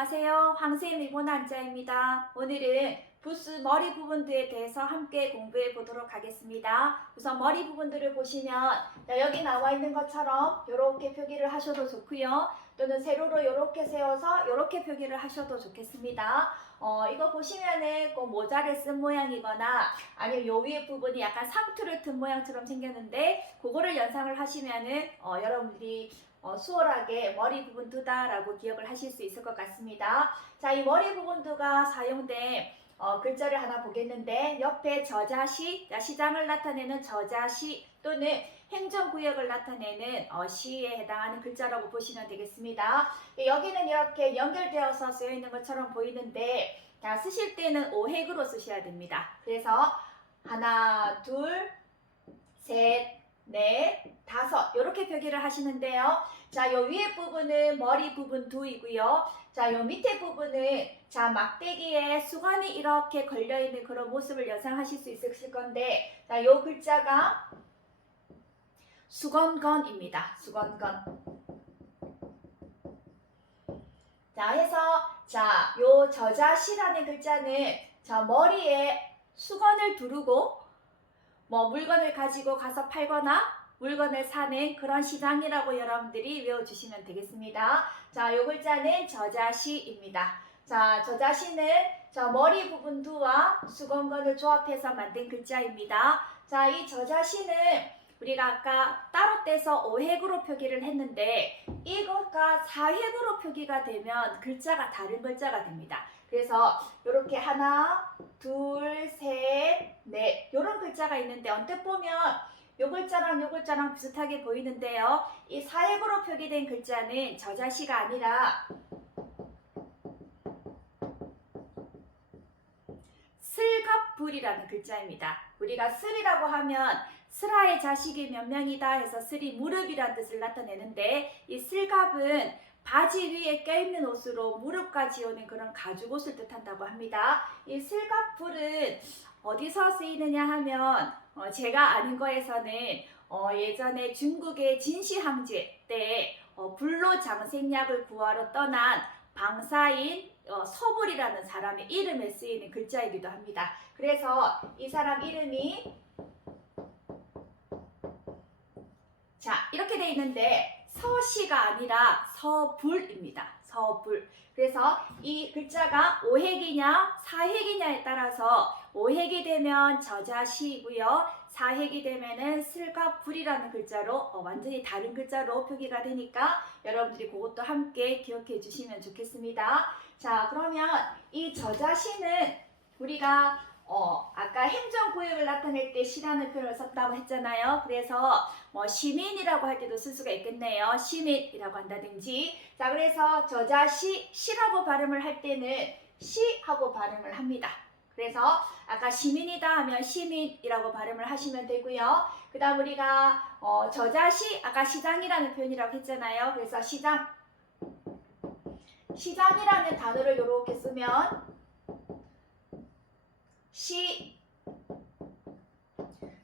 안녕하세요. 황쌤 일본 한자입니다. 오늘은 부스 머리 부분들에 대해서 함께 공부해 보도록 하겠습니다. 우선 머리 부분들을 보시면 여기 나와 있는 것처럼 이렇게 표기를 하셔도 좋고요. 또는 세로로 이렇게 세워서 이렇게 표기를 하셔도 좋겠습니다. 이거 보시면은 꼭 모자를 쓴 모양이거나 아니면 요 위에 부분이 약간 상투를 튼 모양처럼 생겼는데 그거를 연상을 하시면은 여러분들이 수월하게 머리 부분 두다라고 기억을 하실 수 있을 것 같습니다. 자, 이 머리 부분 두가 사용된 글자를 하나 보겠는데 옆에 저자시, 시장을 나타내는 저자시 또는 행정구역을 나타내는 시에 해당하는 글자라고 보시면 되겠습니다. 여기는 이렇게 연결되어서 쓰여 있는 것처럼 보이는데 자, 쓰실 때는 오획으로 쓰셔야 됩니다. 그래서 하나, 둘, 셋, 넷, 다섯 이렇게 표기를 하시는데요. 자, 요 위에 부분은 머리 부분 두이고요. 자, 요 밑에 부분은 자 막대기에 수건이 이렇게 걸려있는 그런 모습을 연상하실 수 있으실 건데 자, 요 글자가 수건건입니다. 수건건. 자, 해서 자, 요 저자시라는 글자는 자 머리에 수건을 두르고 물건을 가지고 가서 팔거나 물건을 사는 그런 시장이라고 여러분들이 외워주시면 되겠습니다. 자, 요 글자는 저자시입니다. 자, 저자시는 저 머리 부분 두와 수건건을 조합해서 만든 글자입니다. 자, 이 저자시는 우리가 아까 따로 떼서 오획으로 표기를 했는데 이것과 사획으로 표기가 되면 글자가 다른 글자가 됩니다. 그래서 이렇게 하나, 둘, 셋, 넷 이런 글자가 있는데 언뜻 보면 요 글자랑 요 글자랑 비슷하게 보이는데요. 이 사획으로 표기된 글자는 저자시가 아니라 슬갑불이라는 글자입니다. 우리가 슬이라고 하면 슬하의 자식이 몇 명이다 해서 슬이 무릎이라는 뜻을 나타내는데 이 슬갑은 바지 위에 껴있는 옷으로 무릎까지 오는 그런 가죽옷을 뜻한다고 합니다. 이 슬갑불은 어디서 쓰이느냐 하면 제가 아는 거에서는 예전에 중국의 진시황제 때 불로 장생약을 구하러 떠난 방사인 서불이라는 사람의 이름에 쓰이는 글자이기도 합니다. 그래서 이 사람 이름이 자 이렇게 돼 있는데 서시가 아니라 서불입니다. 서불. 그래서 이 글자가 오획이냐 사획이냐에 따라서 오획이 되면 저자시이고요. 사획이 되면은 슬갑불이라는 글자로 완전히 다른 글자로 표기가 되니까 여러분들이 그것도 함께 기억해 주시면 좋겠습니다. 자, 그러면 이 저자시는 우리가 아까 행정구역을 나타낼 때 시라는 표현을 썼다고 했잖아요. 그래서 시민이라고 할 때도 쓸 수가 있겠네요. 시민이라고 한다든지. 자, 그래서 저자시, 시라고 발음을 할 때는 시하고 발음을 합니다. 그래서 아까 시민이다 하면 시민이라고 발음을 하시면 되고요. 그 다음 우리가 저자시, 아까 시장이라는 표현이라고 했잖아요. 그래서 시장, 시장이라는 단어를 이렇게 쓰면 시.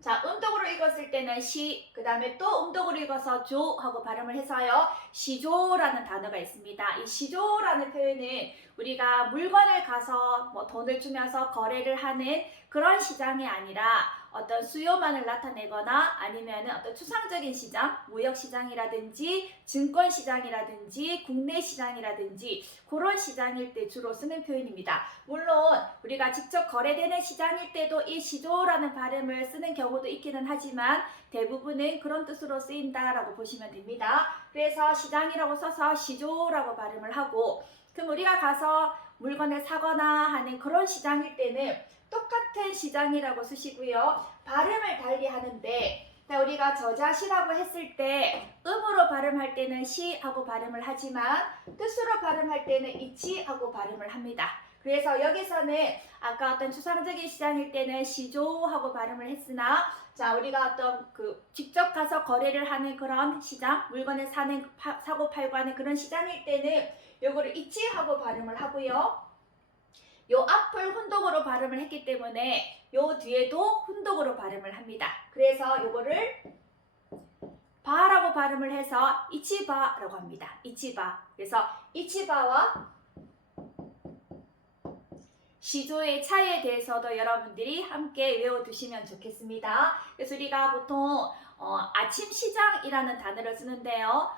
자, 음독으로 읽었을 때는 시, 그 다음에 또 음독으로 읽어서 조 하고 발음을 해서요. 시조라는 단어가 있습니다. 이 시조라는 표현은 우리가 물건을 가서 돈을 주면서 거래를 하는 그런 시장이 아니라 어떤 수요만을 나타내거나 아니면 어떤 추상적인 시장, 무역시장이라든지 증권시장이라든지 국내시장이라든지 그런 시장일 때 주로 쓰는 표현입니다. 물론 우리가 직접 거래되는 시장일 때도 이 시조라는 발음을 쓰는 경우도 있기는 하지만 대부분은 그런 뜻으로 쓰인다라고 보시면 됩니다. 그래서 시장이라고 써서 시조라고 발음을 하고 그럼 우리가 가서 물건을 사거나 하는 그런 시장일 때는 똑같은 시장이라고 쓰시고요. 발음을 달리 하는데 우리가 저자시라고 했을 때 음으로 발음할 때는 시하고 발음을 하지만 뜻으로 발음할 때는 이치하고 발음을 합니다. 그래서 여기서는 아까 어떤 추상적인 시장일 때는 시조하고 발음을 했으나 자 우리가 어떤 직접 가서 거래를 하는 그런 시장, 물건을 사고 팔고 하는 그런 시장일 때는 요거를 이치하고 발음을 하고요. 요 앞을 훈독으로 발음을 했기 때문에 요 뒤에도 훈독으로 발음을 합니다. 그래서 요거를 바라고 발음을 해서 이치바라고 합니다. 이치바. 그래서 이치바와 시조의 차이에 대해서도 여러분들이 함께 외워두시면 좋겠습니다. 그래서 우리가 보통 아침 시장이라는 단어를 쓰는데요.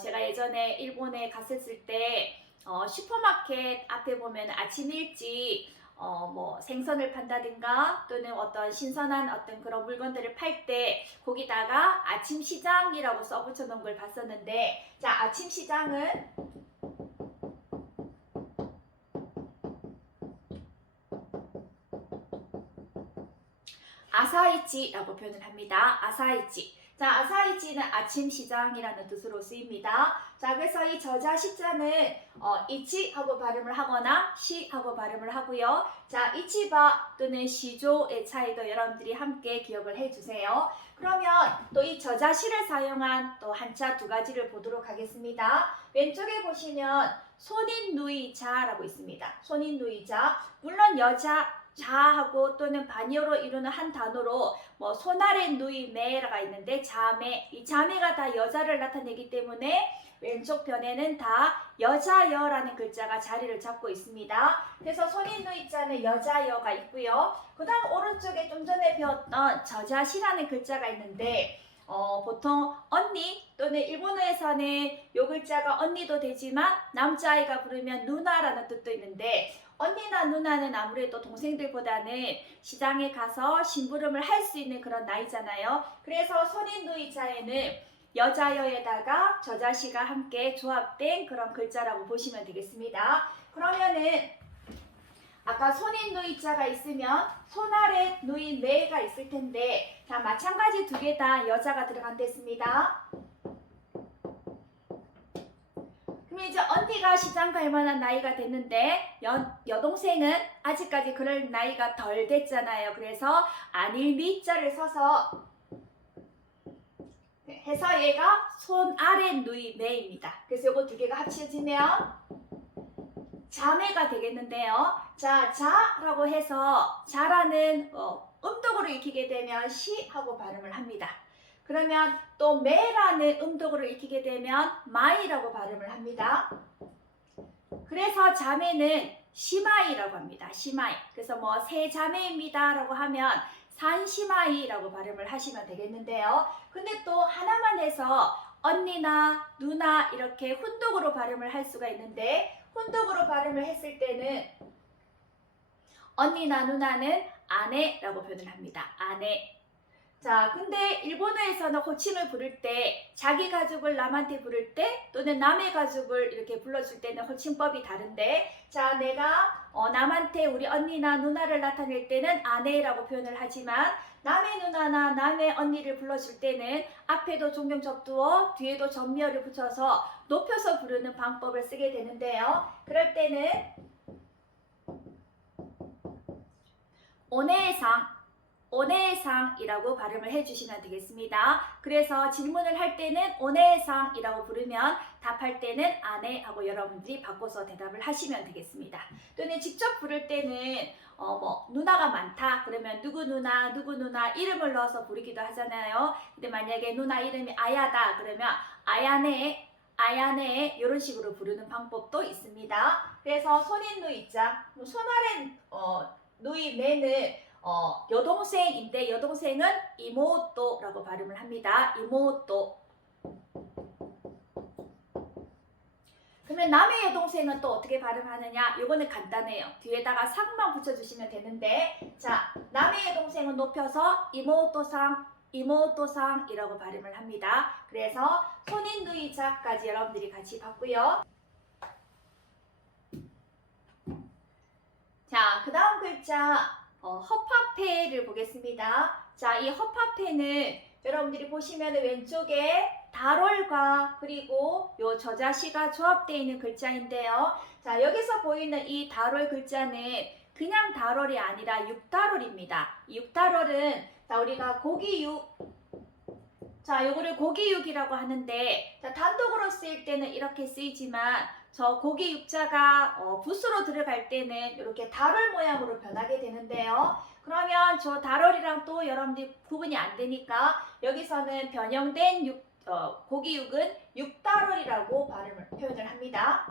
제가 예전에 일본에 갔었을 때 슈퍼마켓 앞에 보면 아침 일찍 뭐 생선을 판다든가 또는 어떤 신선한 어떤 그런 물건들을 팔 때 거기다가 아침 시장이라고 써붙여 놓은 걸 봤었는데, 자, 아침 시장은 아사이치라고 표현을 합니다. 아사이치. 자, 아사이치는 아침 시장이라는 뜻으로 쓰입니다. 자, 그래서 이 저자 시자는 이치 하고 발음을 하거나 시 하고 발음을 하고요. 자, 이치바 또는 시조의 차이도 여러분들이 함께 기억을 해주세요. 그러면 또 이 저자 시를 사용한 또 한자 두 가지를 보도록 하겠습니다. 왼쪽에 보시면 손인누이자라고 있습니다. 손인누이자. 물론 여자 자하고 또는 반여로 이루는 한 단어로 뭐 손아래 누이 매가 있는데 자매, 이 자매가 다 여자를 나타내기 때문에 왼쪽 편에는 다 여자여라는 글자가 자리를 잡고 있습니다. 그래서 손인누이자는 여자여가 있고요. 그 다음 오른쪽에 좀 전에 배웠던 저자시라는 글자가 있는데 보통 언니 또는 일본어에서는 이 글자가 언니도 되지만 남자아이가 부르면 누나라는 뜻도 있는데, 언니나 누나는 아무래도 동생들보다는 시장에 가서 심부름을 할 수 있는 그런 나이잖아요. 그래서 손인누이자에는 여자여에다가 저자시가 함께 조합된 그런 글자라고 보시면 되겠습니다. 그러면은 아까 손인누이자가 있으면 손아래 누이매가 있을 텐데, 자, 마찬가지 두 개 다 여자가 들어간댔습니다. 그럼 이제 언니가 시장 갈 만한 나이가 됐는데 여동생은 아직까지 그럴 나이가 덜 됐잖아요. 그래서 안일미자를 써서 해서 얘가 손 아래 누이 매입니다. 그래서 이거 두 개가 합쳐지면 자매가 되겠는데요. 자, 자라고 해서 자라는 음독으로 익히게 되면 시 하고 발음을 합니다. 그러면 또 매라는 음독으로 익히게 되면 마이라고 발음을 합니다. 그래서 자매는 시마이라고 합니다. 시마이. 그래서 뭐 세 자매입니다 라고 하면 산시마이라고 발음을 하시면 되겠는데요. 근데 또 하나만 해서 언니나 누나 이렇게 훈독으로 발음을 할 수가 있는데, 훈독으로 발음을 했을 때는 언니나 누나는 아내라고 표현을 합니다. 아내. 자, 근데 일본어에서는 호칭을 부를 때 자기 가족을 남한테 부를 때 또는 남의 가족을 이렇게 불러줄 때는 호칭법이 다른데, 자, 내가 남한테 우리 언니나 누나를 나타낼 때는 아내라고 표현을 하지만 남의 누나나 남의 언니를 불러줄 때는 앞에도 존경 접두어 뒤에도 전미어를 붙여서 높여서 부르는 방법을 쓰게 되는데요. 그럴 때는 오네상이라고 발음을 해주시면 되겠습니다. 그래서 질문을 할 때는 오네상이라고 부르면 답할 때는 아내하고 여러분들이 바꿔서 대답을 하시면 되겠습니다. 또는 직접 부를 때는 뭐 누나가 많다 그러면 누구 누나 이름을 넣어서 부르기도 하잖아요. 근데 만약에 누나 이름이 아야다 그러면 아야네 이런 식으로 부르는 방법도 있습니다. 그래서 손인누이자, 손아래 누이매는 여동생인데 여동생은 이모토라고 발음을 합니다. 이모토. 그러면 남의 여동생은 또 어떻게 발음하느냐? 이거는 간단해요. 뒤에다가 상만 붙여주시면 되는데, 자, 남의 여동생은 높여서 이모토상이라고 발음을 합니다. 그래서 손인누이자까지 여러분들이 같이 봤고요. 자, 그 다음 글자 허파페를 보겠습니다. 자, 이 허파페는 여러분들이 보시면 왼쪽에 달월과 그리고 요 저자시가 조합되어 있는 글자인데요. 자, 여기서 보이는 이 달월 글자는 그냥 달월이 아니라 육달월입니다. 육달월은 자, 우리가 고기육, 자, 요거를 고기육이라고 하는데, 자, 단독으로 쓰일 때는 이렇게 쓰이지만 저 고기 육자가 붓으로 들어갈 때는 이렇게 달월 모양으로 변하게 되는데요. 그러면 저 달월이랑 또 여러분들이 구분이 안 되니까 여기서는 변형된 고기육은 육달월이라고 표현을 합니다.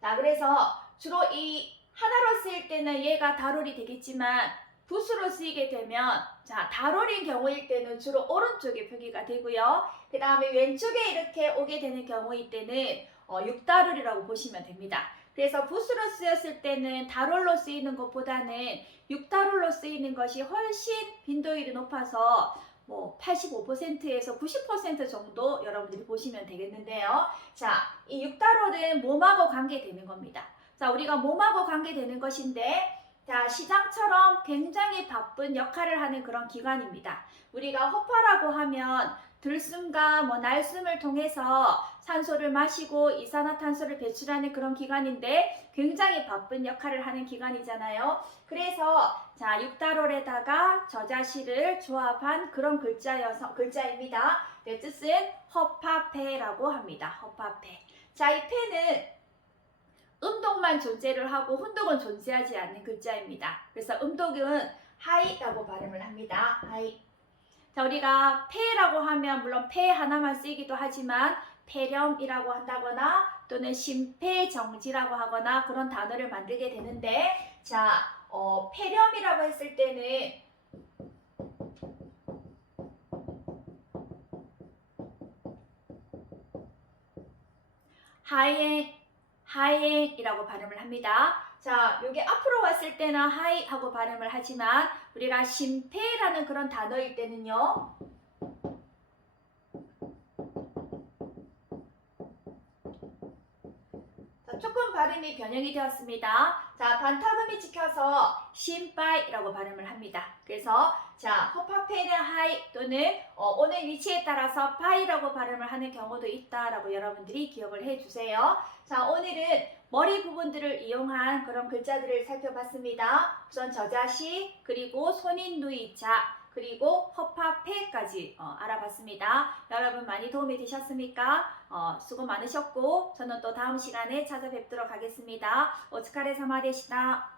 자, 그래서 주로 이 하나로 쓰일 때는 얘가 다롤이 되겠지만 붓으로 쓰이게 되면 자 다롤인 경우일 때는 주로 오른쪽에 표기가 되고요. 그 다음에 왼쪽에 이렇게 오게 되는 경우일 때는 6다롤이라고 보시면 됩니다. 그래서 붓으로 쓰였을 때는 다롤로 쓰이는 것보다는 6다롤로 쓰이는 것이 훨씬 빈도율이 높아서 뭐 85%에서 90% 정도 여러분들이 보시면 되겠는데요. 자, 이 6다롤은 몸하고 관계되는 겁니다. 자, 우리가 몸하고 관계되는 것인데 자, 시장처럼 굉장히 바쁜 역할을 하는 그런 기관입니다. 우리가 호파라고 하면 들숨과 날숨을 통해서 산소를 마시고 이산화탄소를 배출하는 그런 기관인데 굉장히 바쁜 역할을 하는 기관이잖아요. 그래서 자, 6다롤에다가 저자시를 조합한 그런 글자입니다. 네, 뜻은 허파페라고 합니다. 허파페. 자, 이 페는 음독만 존재를 하고 훈독은 존재하지 않는 글자입니다. 그래서 음독은 하이라고 발음을 합니다. 하이. 자, 우리가 폐라고 하면 물론 폐 하나만 쓰이기도 하지만 폐렴이라고 한다거나 또는 심폐정지라고 하거나 그런 단어를 만들게 되는데 자, 폐렴이라고 했을 때는 하이행이라고 발음을 합니다. 자, 요게 앞으로 왔을 때는 하이 하고 발음을 하지만 우리가 심폐라는 그런 단어일 때는요. 자, 조금 발음이 변형이 되었습니다. 자, 반타금이 찍혀서 심파이라고 발음을 합니다. 그래서 자, 허파페는 하이 또는 오늘 위치에 따라서 파이라고 발음을 하는 경우도 있다라고 여러분들이 기억을 해주세요. 자, 오늘은 머리 부분들을 이용한 그런 글자들을 살펴봤습니다. 우선 저자시, 그리고 손인누이자, 그리고 허파페까지 알아봤습니다. 여러분 많이 도움이 되셨습니까? 수고 많으셨고 저는 또 다음 시간에 찾아뵙도록 하겠습니다. 오츠카레사마 데시타.